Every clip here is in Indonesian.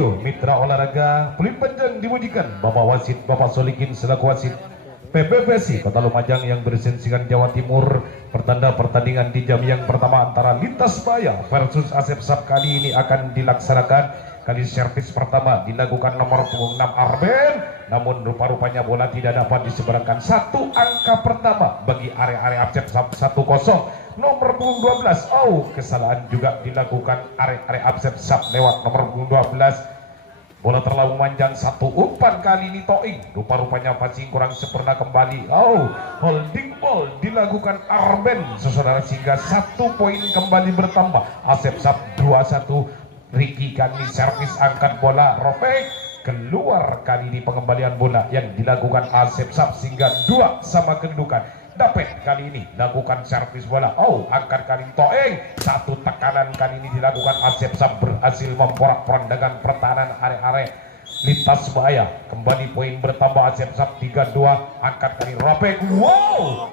Ayo mitra olahraga, peluit panjang dimujikan Bapak Wasit Bapak Solikin selaku wasit PPPSI Kota Lumajang yang berlisensikan Jawa Timur. Pertanda pertandingan di jam yang pertama antara Lintas Baya versus Asep Sab kali ini akan dilaksanakan. Kali servis pertama dilakukan nomor punggung 6 Arben, namun rupa-rupanya bola tidak dapat diseberangkan. Satu angka pertama bagi area Asep Sab 1-0. Nomor punggung 12, kesalahan juga dilakukan area Asep Sab lewat nomor punggung 12. Bola terlalu panjang, satu umpan kali ini Toing. Rupa-rupanya passing kurang sempurna kembali. Holding ball dilakukan Arben, saudara, sehingga 1 poin kembali bertambah. Asep Sab 2-1. Ricky kali servis angkat bola robek keluar. Kali ini pengembalian bola yang dilakukan Asep Sab sehingga 2 sama kedudukan. Dapat kali ini lakukan servis bola. Angkat kali Toeng. 1 tekanan kali ini dilakukan Asep Sab berhasil memporak-porandakan pertahanan area Lintas Baya. Kembali poin bertambah Asep Sab 3-2. Angkat kali robek.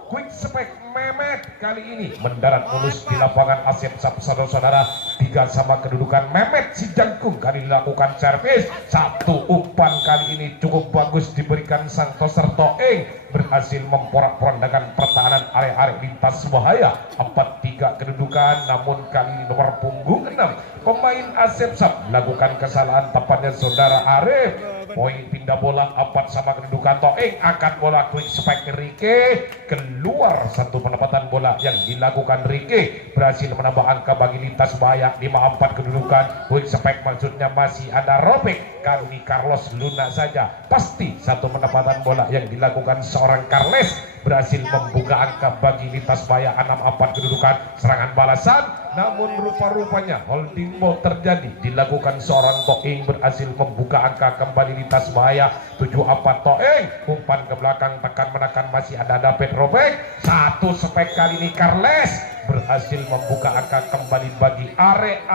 Quick spek Mehmet kali ini mendarat mulus di lapangan Asep Sab, saudara-saudara. 3 sama kedudukan. Mehmet si jangkung kali dilakukan servis. 1 umpan kali ini cukup bagus diberikan sang toser Toeng, berhasil memporak-porandakan pertahanan area Lintas Bahaya. 4-3 kedudukan. Namun kali ini nomor punggung 6 pemain Asep Sab melakukan kesalahan, tepatnya saudara Arif. Poin pindah bola 4 sama kedudukan. Toeng angkat bola quick spike Rike keluar. 1 penempatan bola yang dilakukan Rike berhasil menambah angka bagi Lintas Bahaya. 5-4 kedudukan. Quick spike maksudnya masih ada robek. Kali ini Carlos lunak saja. Pasti 1 penempatan bola yang dilakukan seorang Carles berhasil membuka angka bagi Lintas Bahaya. 6-4 kedudukan. Serangan balasan, namun rupa-rupanya holding ball terjadi dilakukan seorang Toeng, berhasil membuka angka kembali Lintas Bahaya. 7-4 Toeng, umpan ke belakang tekan menekan masih ada David robek. 1 spek kali ini Carles berhasil membuka angka kembali bagi are.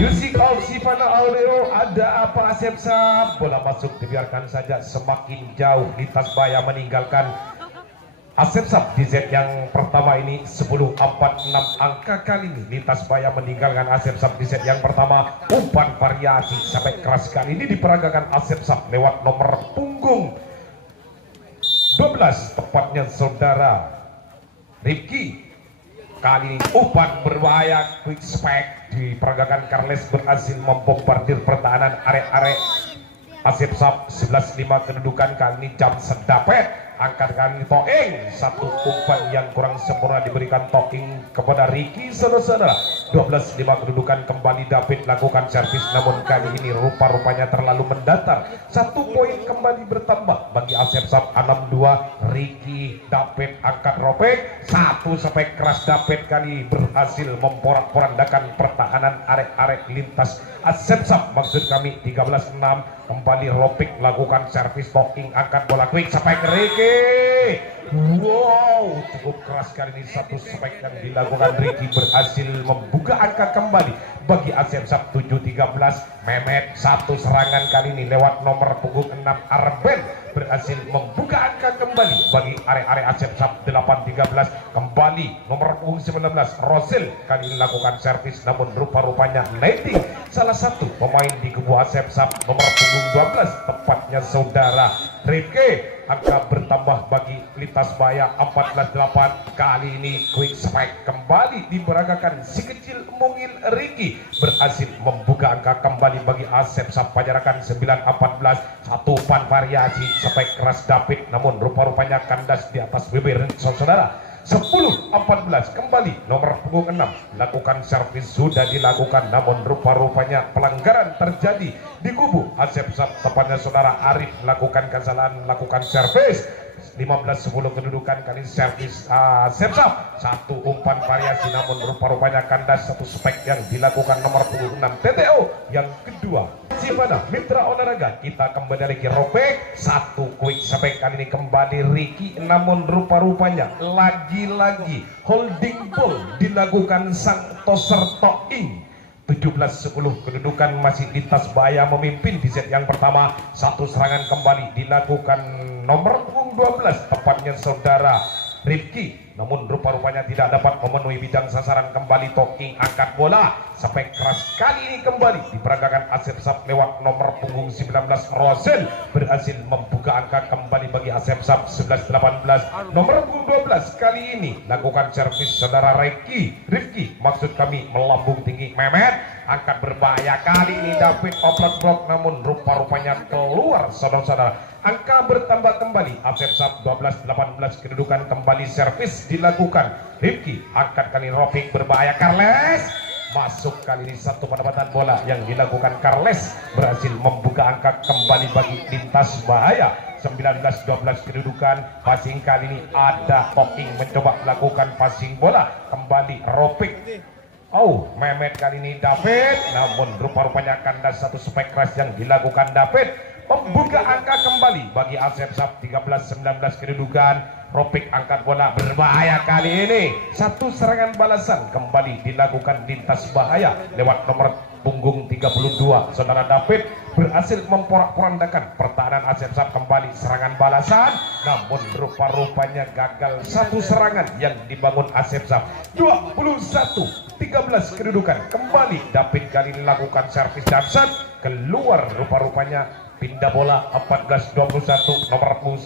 Music of Sivana Aureo, ada apa Asep Sab? Bola masuk dibiarkan saja, semakin jauh Lintas Bahaya meninggalkan Asep Sab di set yang pertama ini. 10-4-6 angka kali ini Lintas Bahaya meninggalkan Asep Sab di set yang pertama. Umpan variasi sampai keras kali ini diperagakan Asep Sab lewat nomor punggung 12, tepatnya saudara Rifki. Kali ini umpan berbahaya quick spike diperagakan Carles, berhasil membombardir pertahanan area Asep Sab. 11-5 kedudukan. Kali ini jam sedapet. Angkat kali Toeng. 1 umpan yang kurang sempurna diberikan Toeng kepada Ricky, saudara-saudara. 12-5 kedudukan. Kembali David lakukan servis, namun kali ini rupa-rupanya terlalu mendatar. 1 poin kembali bertambah bagi Asep Sab. 6-2 Ricky. David angkat robek. 1 sampai keras. David kali berhasil memporak-porandakan pertahanan area Lintas Asep Sab, maksud kami. 13-6 kembali robek lakukan servis. Toeng angkat bola quick sampai ke Ricky. Cukup keras kali ini. 1 spike yang dilakukan Ricky berhasil membuka angka kembali bagi Asep Sab. 7-13 Mehmet. 1 serangan kali ini lewat nomor punggung 6 Arben berhasil membuka angka kembali bagi area Asep Sab. 8-13 kembali nomor punggung 19 Rosil kali ini lakukan servis, namun rupa-rupanya netting salah satu pemain di kubu Asep Sab nomor punggung 12, tepatnya saudara Rifki. Angka bertambah bagi Lintas Bahaya. 14-8 kali ini quick spike kembali diberagakan si kecil mungil Ricky, berhasil membuka angka kembali bagi Asep Sab. Pajarakan 9-14. 1 umpan variasi sampai keras David, namun rupa-rupanya kandas di atas bibir saudara. 10-14 kembali nomor punggung 6 lakukan servis sudah dilakukan, namun rupa-rupanya pelanggaran terjadi di kubu Asep Sab, tepatnya saudara Arif melakukan kesalahan melakukan servis. 15-10 kedudukan. Kali servis Asep Sab. 1 umpan variasi, namun rupa-rupanya kandas. 1 spek yang dilakukan nomor punggung 6 TTO yang kedua. Siapa mitra olahraga, kita kembali lagi robek. 1 quick spek kali ini kembali Ricky, namun rupa-rupanya lagi-lagi holding ball dilakukan sang toser Toeng. 17-10 kedudukan masih Lintas Bahaya memimpin di set yang pertama. 1 serangan kembali dilakukan nomor punggung 12, tepatnya saudara Rifki, namun rupa-rupanya tidak dapat memenuhi bidang sasaran. Kembali Toking angkat bola sampai keras kali ini kembali diperagakan Asep Sab lewat nomor punggung 19 Rosen berhasil membuka angka kembali bagi Asep Sab 11-18. Nomor punggung 12 kali ini lakukan servis saudara Rifki maksud kami melambung tinggi. Mehmet angkat berbahaya kali ini David oplak blok namun rupa-rupanya keluar saudara-saudara. Angka bertambah kembali Asep Sab 12-18 kedudukan kembali servis dilakukan. Rifki angkat kali Rofik berbahaya. Carles masuk kali ini satu pendapatan bola yang dilakukan. Carles berhasil membuka angka kembali bagi lintas bahaya. 19-12 kedudukan. Passing kali ini ada Toking mencoba melakukan passing bola kembali Rofik. Mehmet kali ini David namun rupa-rupanya kandas satu spek keras yang dilakukan David membuka angka kembali bagi Asep Sab 13-19 kedudukan. Rofik angkat bola berbahaya kali ini satu serangan balasan kembali dilakukan lintas bahaya lewat nomor punggung 32 saudara David berhasil memporak-porandakan pertahanan Asep Sab. Kembali serangan balasan namun rupa-rupanya gagal satu serangan yang dibangun Asep Sab. 21-13 kedudukan kembali David kali ini lakukan servis dasar keluar rupa-rupanya. Pindah bola 14-21 nomor 19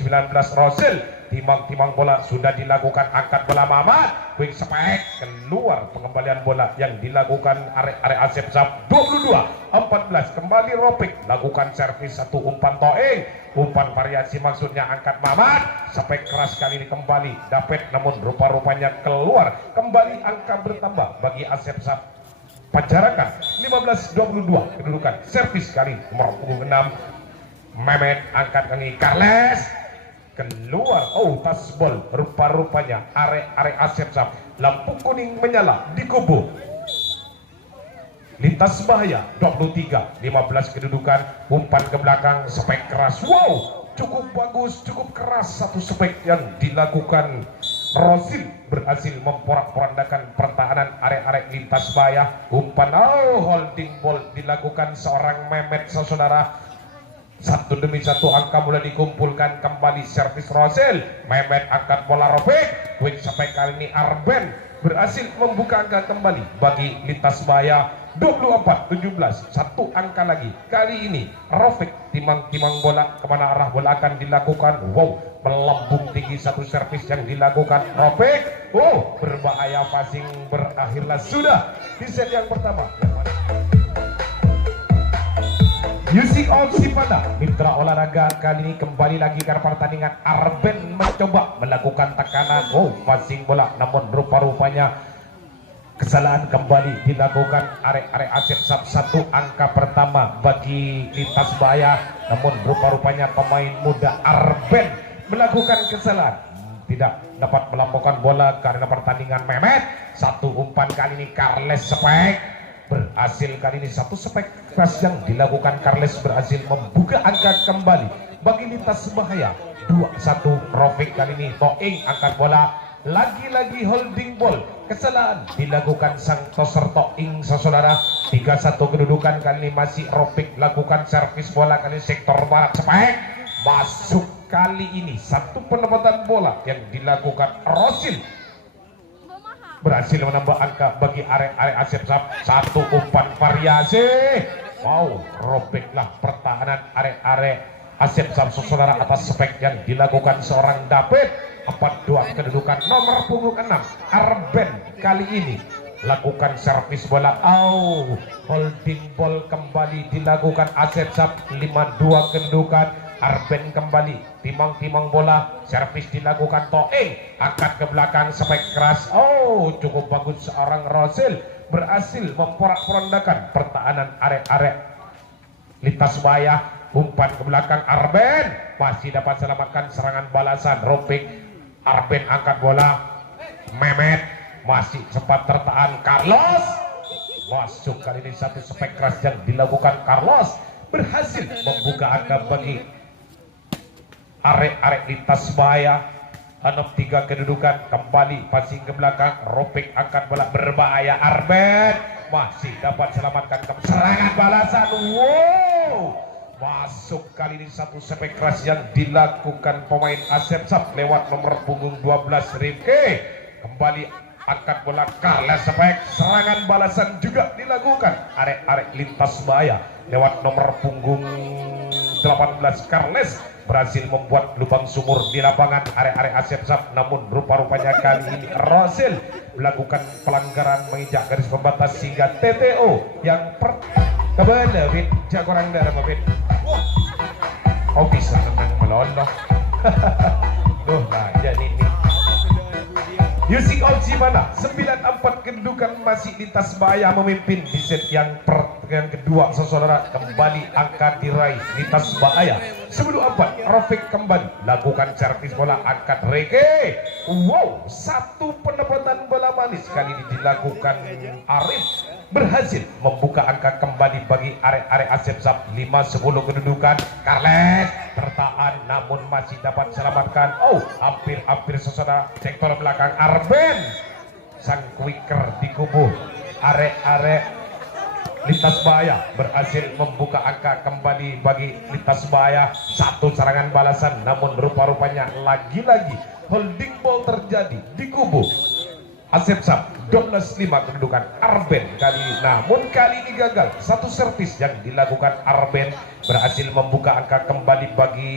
Rosil timang bola sudah dilakukan angkat bola Mamat quick spike keluar pengembalian bola yang dilakukan arek Asep Sab. 22-14 kembali Rofik lakukan servis satu umpan Toeng umpan variasi maksudnya angkat Mamat sampai keras kali ini kembali David namun rupa-rupanya keluar kembali angka bertambah bagi Asep Sab. Pajarakan 15-22 kedudukan servis kali nomor 6 Mehmet angkat kaki Carles keluar tasbol rupa-rupanya arek Asep Sab. Lampu kuning menyala di kubu lintas bahaya. 23-15 kedudukan umpan ke belakang spek keras cukup bagus cukup keras satu spek yang dilakukan Rosil berhasil memporak-porandakan pertahanan arek lintas bahaya. Umpan holding ball dilakukan seorang Mehmet saudara. Satu demi satu angka mulai dikumpulkan kembali servis Rosil. Mehmet angkat bola Rofik quick sampai kali ini Arben berhasil membuka angka kembali bagi lintas bahaya. 24-17 satu angka lagi kali ini Rofik timang bola kemana arah bola akan dilakukan. Melambung tinggi satu servis yang dilakukan Rofik. Berbahaya passing berakhirlah sudah di set yang pertama. Yusik Sipanda mitra olahraga kali ini kembali lagi ke pertandingan. Arben mencoba melakukan tekanan passing bola namun rupa-rupanya kesalahan kembali dilakukan arek Asep Sab. Satu angka pertama bagi lintas bahaya namun rupa-rupanya pemain muda Arben melakukan kesalahan tidak dapat melampaukan bola karena pertandingan. Mehmet satu umpan kali ini Carles spek berhasil kali ini satu spek keras yang dilakukan. Carles berhasil membuka angka kembali bagi lintas bahaya. 2-1 Rofik kali ini Toing angkat bola lagi-lagi holding ball kesalahan dilakukan sang toser Toing saudara. 3-1 kedudukan kali ini masih Rofik lakukan servis bola kali sektor barat spek masuk kali ini satu penempatan bola yang dilakukan Rosil berhasil menambah angka bagi arek Asep Sab. Satu umpan variasi robeklah pertahanan arek Asep Sab saudara atas spek yang dilakukan seorang David. 4-2 kedudukan nomor punggung 6 Arben kali ini lakukan servis bola holding ball kembali dilakukan Asep Sab. 5-2 kedudukan Arben kembali timang bola servis dilakukan Toeng angkat ke belakang spek keras cukup bagus seorang Rosil berhasil memporak-porandakan pertahanan arek lintas bahaya. Umpan ke belakang Arben masih dapat selamatkan serangan balasan Rofik. Arben angkat bola Mehmet masih sempat tertahan. Carlos masuk kali ini satu spek keras yang dilakukan Carlos berhasil membuka angka bagi arek lintas bahaya. 6-3 kedudukan kembali passing ke belakang Rofik angkat bola berbahaya. Arben masih dapat selamatkan serangan balasan Masuk kali ini satu sepak keras yang dilakukan pemain Asep Sab lewat nomor punggung 12 Rifke. Kembali angkat bola Carles sepek, serangan balasan juga dilakukan arek-arek lintas bahaya lewat nomor punggung 18 Carles berhasil membuat lubang sumur di lapangan arek-arek Asep Sab. Namun rupa-rupanya kali ini Rosil melakukan pelanggaran menginjak garis pembatas sehingga TTO yang kebala Fit, jak orang darah Fit. Oh bisa menang meloloh. Duh, nah jadi ini Yusik Olsi mana? 94 kedudukan masih lintas bahaya memimpin di set yang pertandingan kedua saudara. Kembali angkat diraih lintas bahaya. Sebelum 4 Rafiq kembali lakukan servis bola angkat Reke. Wow, satu pendapatan bola manis kali ini dilakukan Arif, berhasil membuka angka kembali bagi arek-arek Asep Sab. 5-10 kedudukan. Carles tertahan namun masih dapat selamatkan. Oh, hampir saudara sektor belakang Arben sang quicker di kubu arek-arek lintas bahaya berhasil membuka angka kembali bagi lintas bahaya. Satu serangan balasan namun rupa-rupanya lagi-lagi holding ball terjadi di kubu Asep Sab. 12-5 kedudukan Arben kali ini, namun kali ini gagal. Satu servis yang dilakukan Arben berhasil membuka angka kembali bagi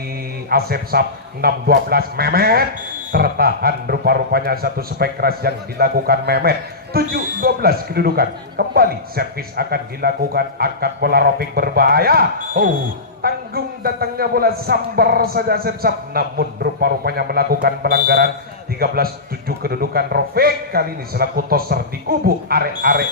Asep Sab. 6-12 Mehmet tertahan rupa-rupanya satu spek keras yang dilakukan Mehmet. 7-12 kedudukan. Kembali servis akan dilakukan, angkat bola Rafiq berbahaya. Oh, tanggung datangnya bola sambar saja Asep Sab, namun rupa-rupanya melakukan pelanggaran. 13-7 kedudukan Rafiq kali ini selaku toser di kubu arek-arek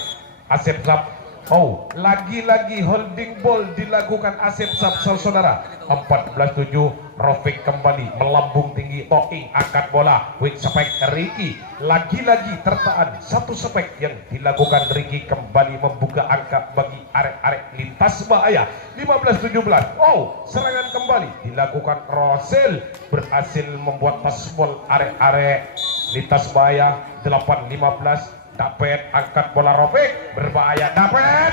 Asep Sab. Oh, lagi-lagi holding ball dilakukan Asep Sab saudara. 14-7 Rafiq kembali melambung tinggi. Toing angkat bola, wing spek Ricky lagi-lagi tertahan. Satu spek yang dilakukan Ricky kembali membuka angka bagi arek-arek lintas bahaya. 15-17. Oh, serangan kembali dilakukan Rosil berhasil membuat pasbol arek-arek lintas bahaya. 8-15 dapat angkat bola Rafiq berbahaya, dapat.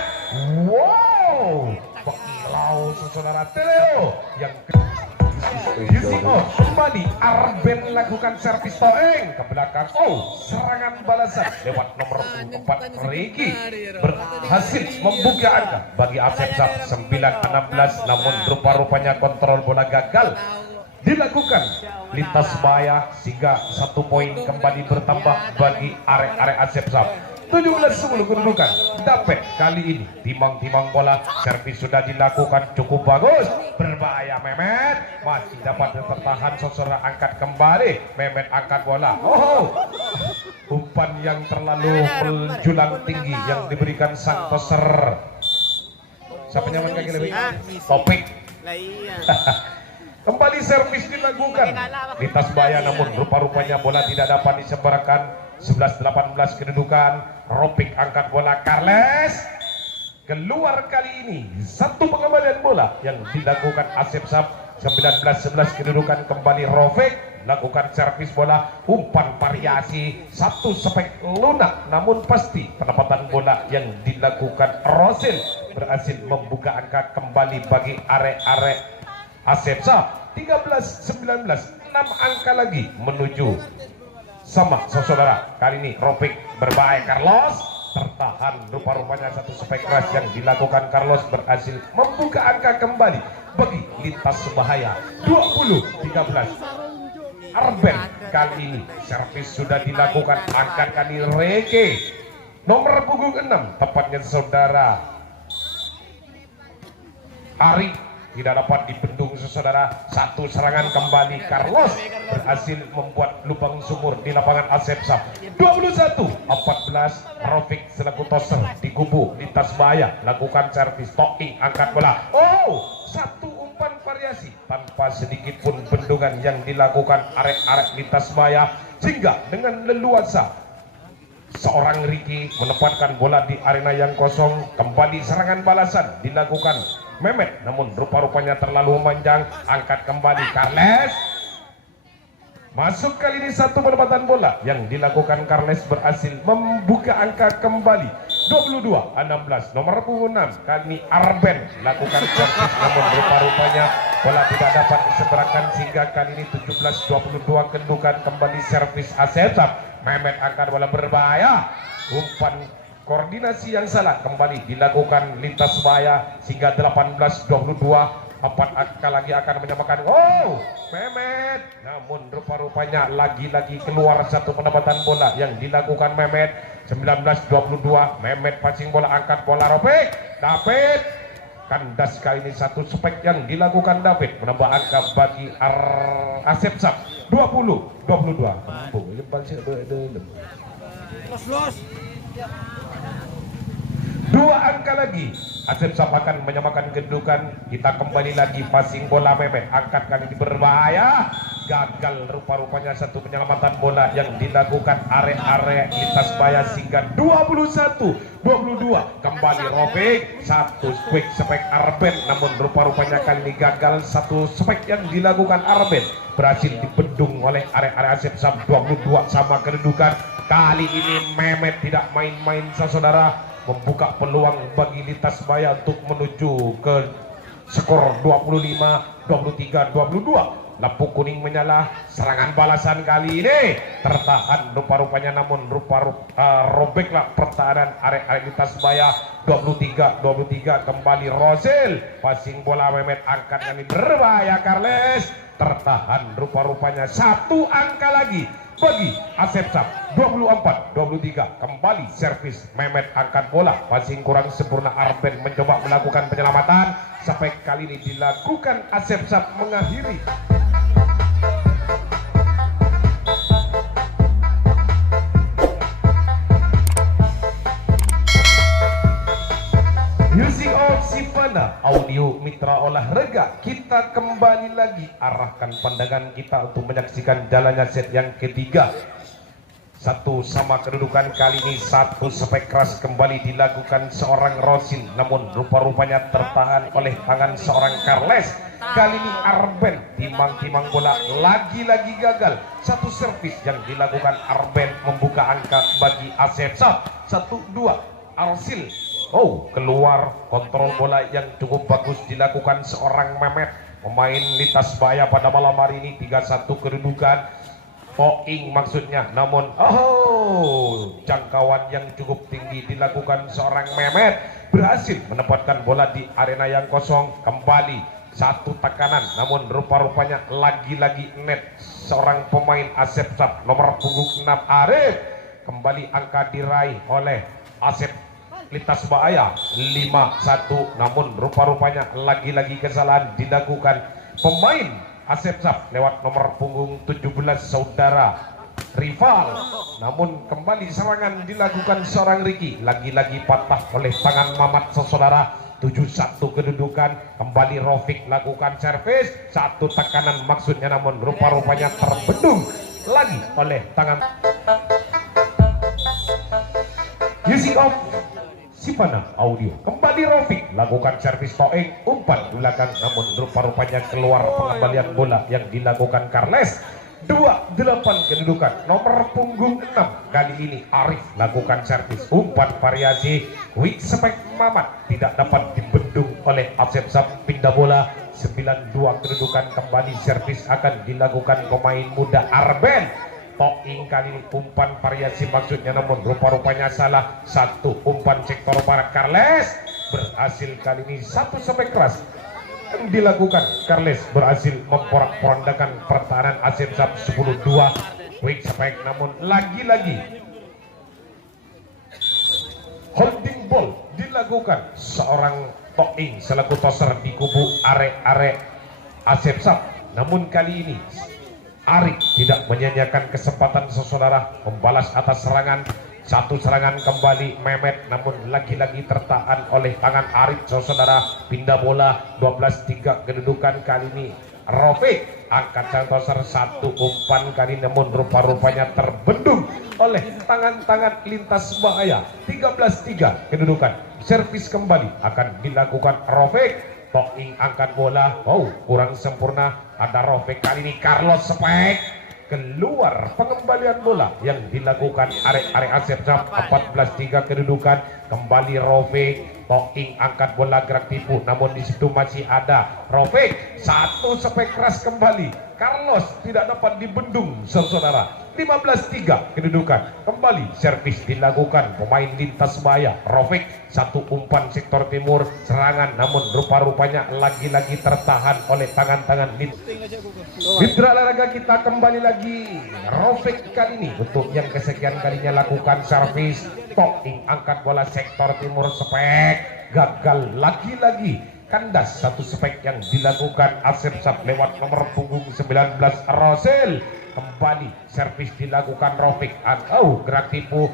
Wow, berkilau saudara Teleo yang Yusiko kembali. Arben lakukan servis toeng ke belakang. Oh, serangan balasan lewat nomor 4 Ricky berhasil membuka angka bagi Asep Sab. 9-16 namun rupa-rupanya kontrol bola gagal dilakukan lintas bahaya sehingga 1 poin kembali bertambah bagi arek-arek Asep Sab. 17-10 kedudukan. Dapat kali ini timang-timang bola, servis sudah dilakukan cukup bagus, berbahaya Mehmet masih dapat tertahan saudara. Angkat kembali Mehmet, angkat bola. Oh, umpan yang terlalu menjulang tinggi yang diberikan sang toser. Siapa nyaman kaki lebih? Topik. Kembali servis dilakukan lintas bahaya namun rupa-rupanya bola tidak dapat disebarkan. 11-18 kedudukan. Rafiq angkat bola, Carles keluar kali ini. Satu pengembalian bola yang dilakukan Asep Sab. 19-11 kedudukan. Kembali Rafiq lakukan servis bola, umpan variasi, satu spek lunak namun pasti penempatan bola yang dilakukan Rosil berhasil membuka angka kembali bagi arek-arek Asep Sab. 13-19, 6 angka lagi menuju sama saudara. Kali ini Rafiq berbahaya, Carlos tertahan rupa-rupanya satu spek keras yang dilakukan Carlos berhasil membuka angka kembali bagi lintas bahaya. 20-13 Arben kali ini servis sudah dilakukan, angkat kali Reke nomor punggung 6 tepatnya saudara Ari tidak dapat dibendung saudara. Satu serangan kembali, Carlos berhasil membuat lubang sumur di lapangan Asep Sab. 21-14 Rafiq selaku toser di kubu lintas bahaya lakukan servis, toing angkat bola. Oh, satu umpan variasi tanpa sedikit pun bendungan yang dilakukan arek-arek lintas bahaya sehingga dengan leluasa seorang Ricky menempatkan bola di arena yang kosong. Kembali serangan balasan dilakukan Mehmet namun rupa-rupanya terlalu memanjang. Angkat kembali Carles, masuk kali ini satu penempatan bola yang dilakukan Carles berhasil membuka angka kembali 16 nomor punggung 6 kali ini Arben lakukan servis namun rupa-rupanya bola tidak dapat diseberangkan sehingga kali ini 17-22 kedudukan kembali servis Asep. Mehmet angkat bola berbahaya, umpan koordinasi yang salah kembali dilakukan lintas bahaya sehingga 18-22. 4 angka lagi akan menyamakan. Mehmet, namun rupa-rupanya lagi-lagi keluar satu pendapatan bola yang dilakukan Mehmet. 19-22 Mehmet passing bola, angkat bola Robek David, kandas kali ini satu spek yang dilakukan David menambah angka bagi Asep Sap. 20-22 dua angka lagi Asep Sap akan menyamakan kedudukan. Kita kembali lagi passing bola Mehmet, angkat kali ini berbahaya, gagal rupa-rupanya satu penyelamatan bola yang dilakukan area lintas bahaya sehingga 21-22 kembali Robek, satu spek Arben namun rupa-rupanya kali ini gagal, satu spek yang dilakukan Arben berhasil dibendung oleh area Asep Sap. 22 sama kedudukan. Kali ini Mehmet tidak main-main saudara, membuka peluang bagi lintas bahaya untuk menuju ke skor 25-23-22. Lampu kuning menyala, serangan balasan kali ini tertahan rupa-rupanya namun robeklah pertahanan area lintas bahaya. 23-23 kembali Rosil, passing bola Mehmet, angkat kali berbahaya Carles, tertahan rupa-rupanya satu angka lagi bagi Asep Sap. 24-23 kembali servis Mehmet, angkat bola, passing kurang sempurna Arben mencoba melakukan penyelamatan, sampai kali ini dilakukan Asep Sap mengakhiri. Music of Sivana, audio mitra olahraga. Kita kembali lagi arahkan pandangan kita untuk menyaksikan jalannya set yang ketiga. Satu sama kedudukan kali ini, satu spek keras kembali dilakukan seorang Rosin namun rupa-rupanya tertahan oleh tangan seorang Carles. Kali ini Arben timang-timang bola lagi-lagi gagal. Satu servis yang dilakukan Arben membuka angka bagi Asep Sap. 1-2 Arsil. Keluar kontrol bola yang cukup bagus dilakukan seorang Mehmet, pemain lintas bahaya pada malam hari ini. 3-1 kedudukan. Poing maksudnya, namun jangkauan yang cukup tinggi dilakukan seorang Mehmet, berhasil menempatkan bola di arena yang kosong. Kembali satu tekanan namun rupa-rupanya lagi-lagi net seorang pemain Asep Sap nomor punggung 6 Arif. Kembali angka diraih oleh Asep lintas bahaya 5-1 namun rupa-rupanya lagi-lagi kesalahan dilakukan pemain Asep Sap lewat nomor punggung 17 saudara rival, namun kembali serangan dilakukan seorang Ricky, lagi-lagi patah oleh tangan Mamat saudara. 7-1 kedudukan. Kembali Rofik lakukan servis, satu tekanan maksudnya namun rupa-rupanya terbendung lagi oleh tangan Music of Sivana audio. Kembali Rofik lakukan servis toeng, umpan belakang namun rupa-rupanya keluar pengembalian bola yang dilakukan Carles. 2-8 kedudukan. Nomor punggung 6 kali ini Arif lakukan servis, umpan variasi weak spek Mamat tidak dapat dibendung oleh Asep Sap. Pindah bola 9-2 kedudukan. Kembali servis akan dilakukan pemain muda Arben. Toing kali ini umpan variasi maksudnya namun rupa-rupanya salah. Satu umpan sektor barat Carles berhasil kali ini, satu sampai keras yang dilakukan Carles berhasil memporak-porandakan pertahanan Asep Sap. 10-2 weak spike namun lagi-lagi holding ball dilakukan seorang Toing selaku toser di kubu are Asep Sap. Namun kali ini Arik tidak menyanyiakan kesempatan saudara membalas atas serangan. Satu serangan kembali Mehmet namun lagi-lagi tertahan oleh tangan Arif saudara. Pindah bola 12-3 kedudukan kali ini Rofik angkat santoser, satu umpan kali namun rupa-rupanya terbendung oleh tangan-tangan lintas bahaya. 13-3 kedudukan. Servis kembali akan dilakukan Rofik. Toing angkat bola, kurang sempurna. Ada Rofik kali ini Carlos spek keluar pengembalian bola yang dilakukan arek-arek Asep Sap. 14-3 kedudukan. Kembali Rofik Toing angkat bola gerak tipu, namun di situ masih ada Rofik, satu spek keras kembali. Carlos tidak dapat dibendung saudara. 15-3 kedudukan. Kembali servis dilakukan pemain lintas bahaya Rofik, satu umpan sektor timur serangan, namun rupa-rupanya lagi-lagi tertahan oleh tangan-tangan Mitra olahraga kita. Kembali lagi Rofik kali ini untuk yang kesekian kalinya lakukan servis. Toing angkat bola sektor timur, spek gagal lagi-lagi. Kandas satu spek yang dilakukan Asep Sap lewat nomor punggung 19 Rosel. Kembali servis dilakukan Rofik. Gerak tipu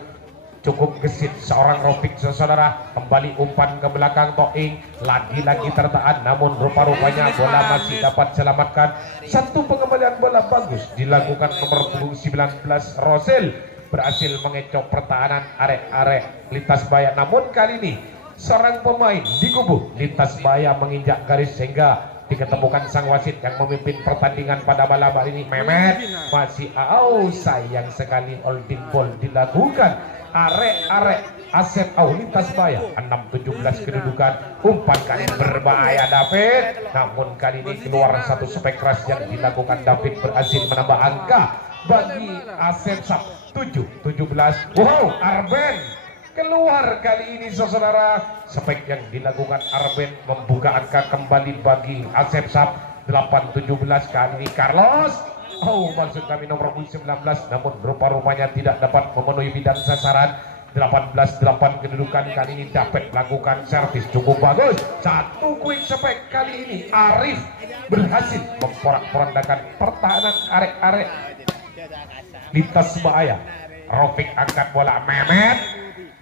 cukup gesit seorang Rofik saudara. Kembali umpan ke belakang Toing, lagi-lagi tertahan, namun rupa-rupanya bola masih dapat selamatkan. Satu pengembalian bola bagus dilakukan nomor punggung 19 Rosel, berhasil mengecoh pertahanan arek-arek lintas bahaya. Namun kali ini seorang pemain di kubu lintas bahaya menginjak garis sehingga diketemukan sang wasit yang memimpin pertandingan pada malam hari ini. Mehmet masih sayang sekali holding ball dilakukan arek-arek Asep lintas bahaya. 6-17 kedudukan. Umpan kali berbahaya David, namun kali ini keluar satu spek keras yang dilakukan David, berhasil menambah angka bagi Asep Sap. 7-17. Wow, Arben keluar kali ini saudara. Spek yang dilakukan Arben membuka angka kembali bagi Asep Sap. 8-17 kali ini Carlos. Maksud kami nomor 19, namun rupa-rupanya tidak dapat memenuhi bidang sasaran. 18-8 kedudukan. Kali ini dapat lakukan servis cukup bagus. Satu quick spek kali ini Arif berhasil memporak-porandakan pertahanan arek-arek lintas bahaya. Rofik angkat bola, Mehmet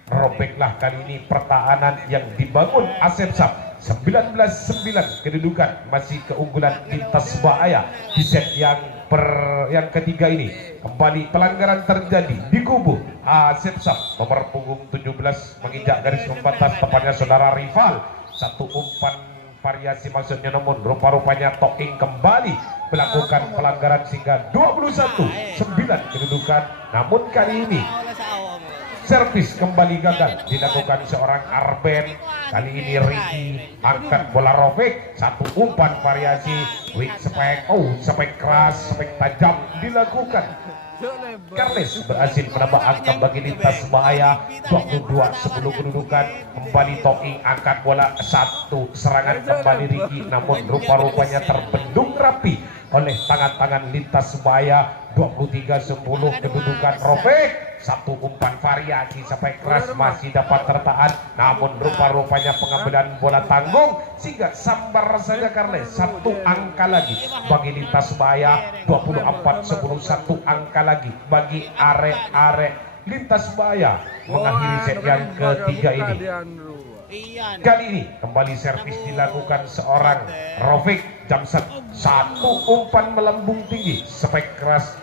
robeklah kali ini pertahanan yang dibangun Asep Sap. 19-9 kedudukan, masih keunggulan lintas bahaya di set yang ketiga ini. Kembali pelanggaran terjadi di kubu Asep Sap. Nomor punggung 17 menginjak garis pembatas, tepatnya saudara rival. Satu umpan variasi maksudnya, namun rupa-rupanya Toing kembali melakukan pelanggaran sehingga 21-9 kedudukan. Namun kali ini servis kembali gagal dilakukan seorang Arben. Kali ini Ricky angkat bola Rofik, satu umpan variasi quick spek. Spek keras, spek tajam dilakukan. Carles berhasil menambah angka bagi lintas bahaya. 22-10 kedudukan. Kembali Toing angkat bola, satu serangan kembali Ricky, namun rupa-rupanya terbendung rapi oleh tangan-tangan lintas bahaya. 23-10 kedudukan. Rofik, satu umpan variasi sampai keras masih dapat tertahan, namun rupa-rupanya pengambilan bola tanggung sehingga sambar saja Carles. Satu angka lagi bagi lintas bahaya. 24-10, satu angka lagi bagi arek-arek lintas bahaya mengakhiri set yang ketiga ini. Kali ini kembali servis dilakukan seorang Rofik Jamsat, satu umpan melambung tinggi spek keras